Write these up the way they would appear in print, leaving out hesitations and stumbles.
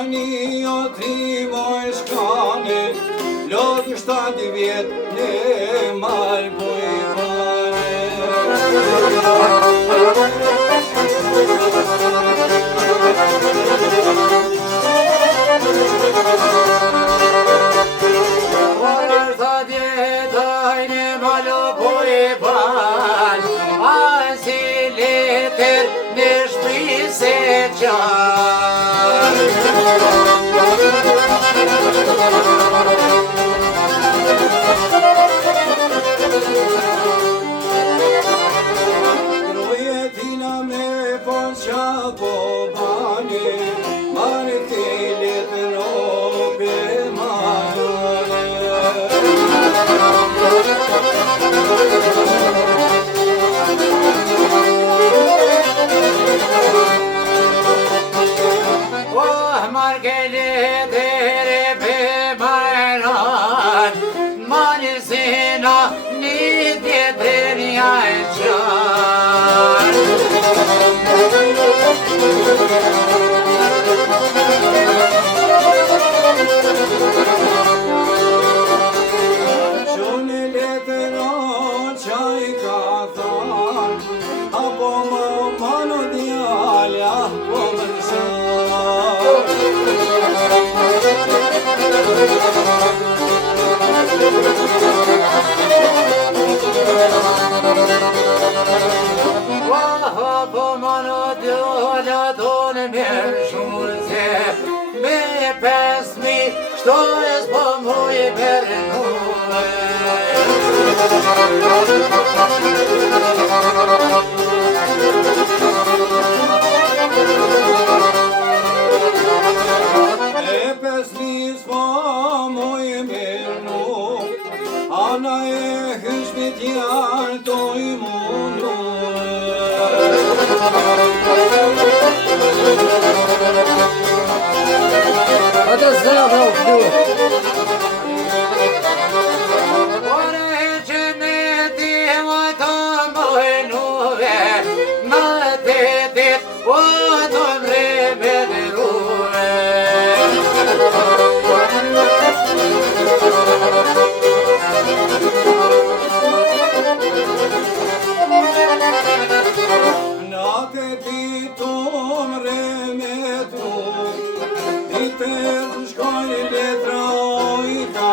Ani o trimoj shkane, lodhë 7 vjet në malë pojpane. Por sa djetaj në malë pojpane, asi letër në shpise qanë. Rojetina me pos qa po bane, mare telet rope mare. Shone letëron qaj ka than, apo më mano djalja po më po mano djalja tonë mirë shumëse, me 5.000 shtojës po moj për nume. E 5.000 s'po moj për nume, ana e hyshpit jarë toj mundu. Atë zëvë o këtu. Ore që në ti më të mbojnuve, në të dit o të mrebe dhe ruve. Në të ditu mreme tu, të shkojnë letra i ka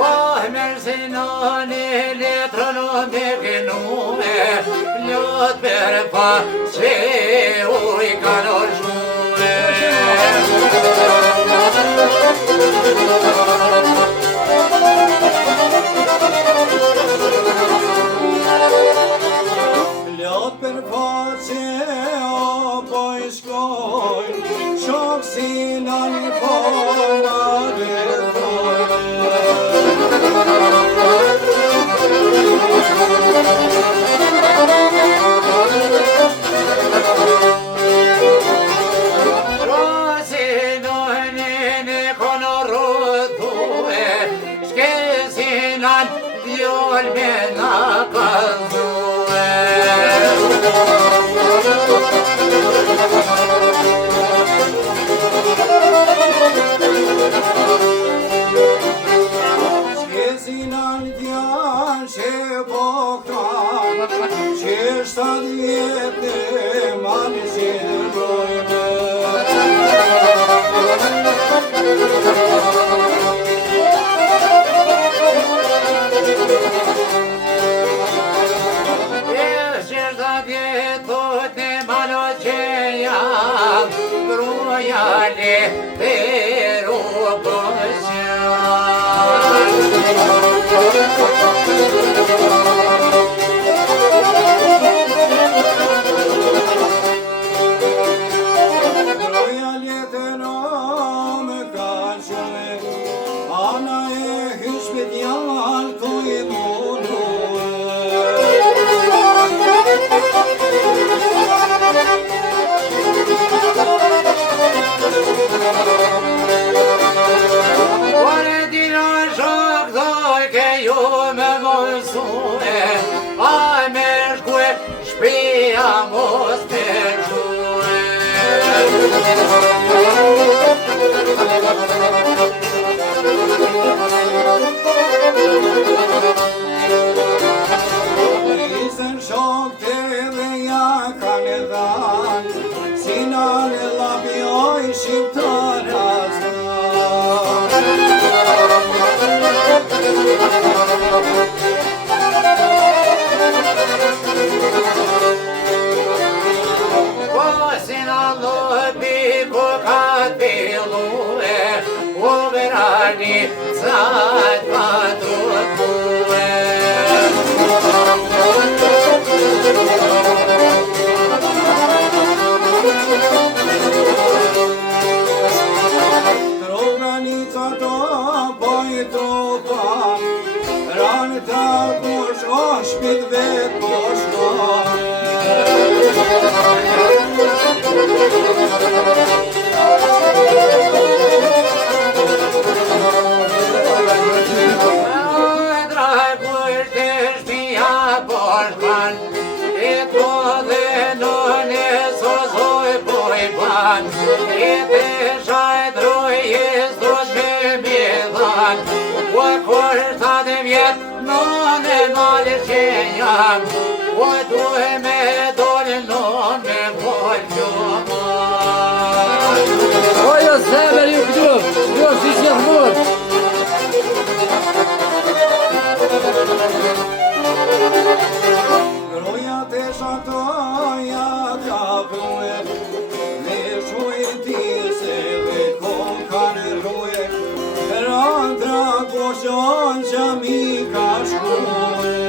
Wah, mersinane letra në me gënume, lot për pa që u i ka në shume. Lot për pace o po i shkojnë, shok si në një po në rëthojnë. Shose në në kono rëthue, shkesinan djol me në këzue. Shkesinan djal që po këtan, që 7 vjet në malë që rojme. Brojale pero Brojale pero me kaçe, ana e hyshpit jall toj munu. ju me mësue, a me shkue shpia mos me shkue. Nisën shokte dhe ja kanë dhanë, si nane lapjoj shqiptar Sin Allah biku kat bilue, u verani zat patrukue. Trogranica to poj tropa, ranë ta kush o shpit vet po shkoj. Ой, я сам люблю, лёжись я вновь. Groja te shatoja ka prue, me shuje ti se ve kon kanë rruje, randra koshon që mi ka shkue.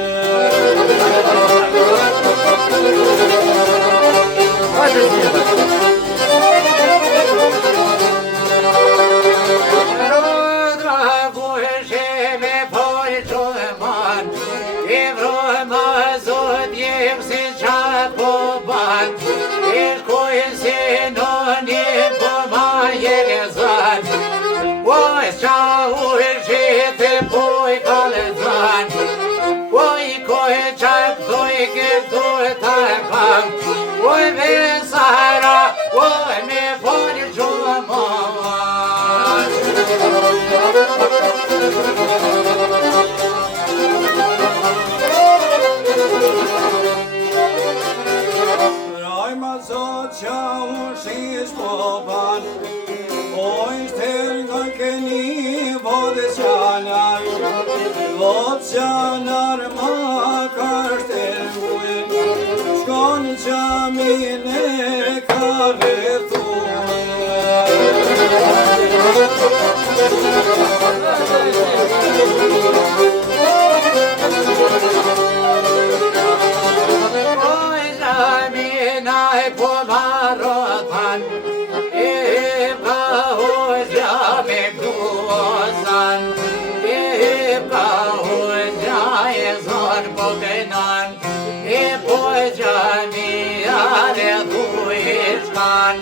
Oj me Sara, oj me fori gjuman. Raj ma zot qa unë shish po ban, oj shter nga keni vode qanar, vod qanar ma ka shter ujë, shkon qamine ka Oj zaminaj po marotan, Ipka hojja me gduosan, Ipka hojja e zon po gënan, po gjamiare duishkan,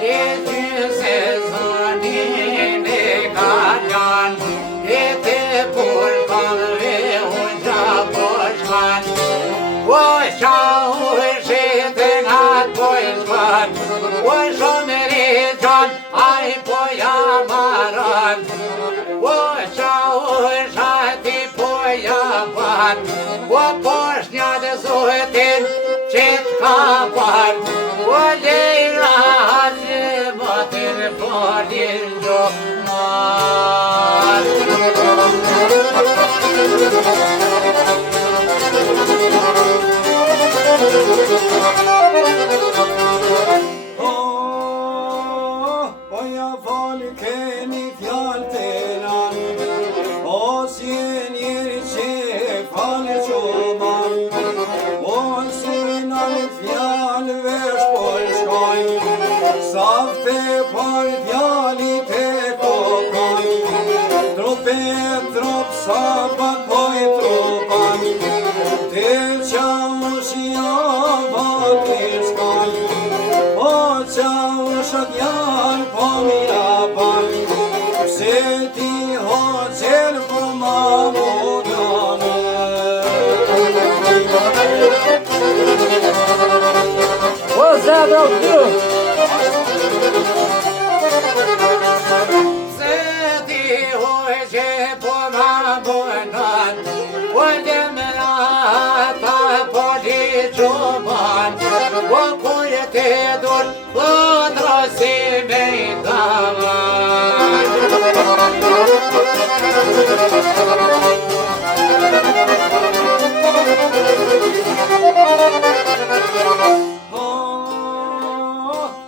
ty se zonin e kanjan, te purkanve hojja poshkan. Oj shau shete ngat po ishkan, oj shomeri gjan ai po jamaran, oj shau shati po japan, o poshnja dhe zohetin qit kapan, o lejra hazimatin podin gjohman. Po ja fal keni fjall të nan, os je njeri që falë qoman, os je nalët fjall vesh po shkoj, safte par fjalli te kokon, trope trop sapat po e tropan, te qa ushia vati shkoj, po qa ushadjan po mirapan, se ti ho qel po ma modan. bravo, këtu. Se ti hoj që po ma bënon, po lemra ta po li gjuman, po kuje te dur, po trosi me i daman.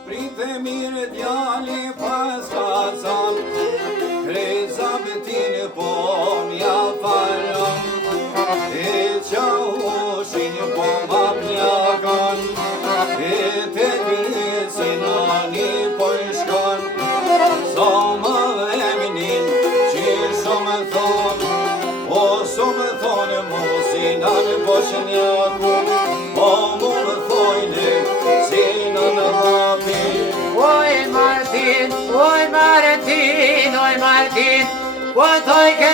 Prite mirë djali pas kacam, kreza betine po mja falon, e qa ushin po ma plakon, e te gësin ani po i shkon, sa ma veminin që shumë thon, o shumë thonë mosin anë boshnjaku, o mu më thojnë si në hapi. Oj Martin, oj Martin, oj Martin, po toj ke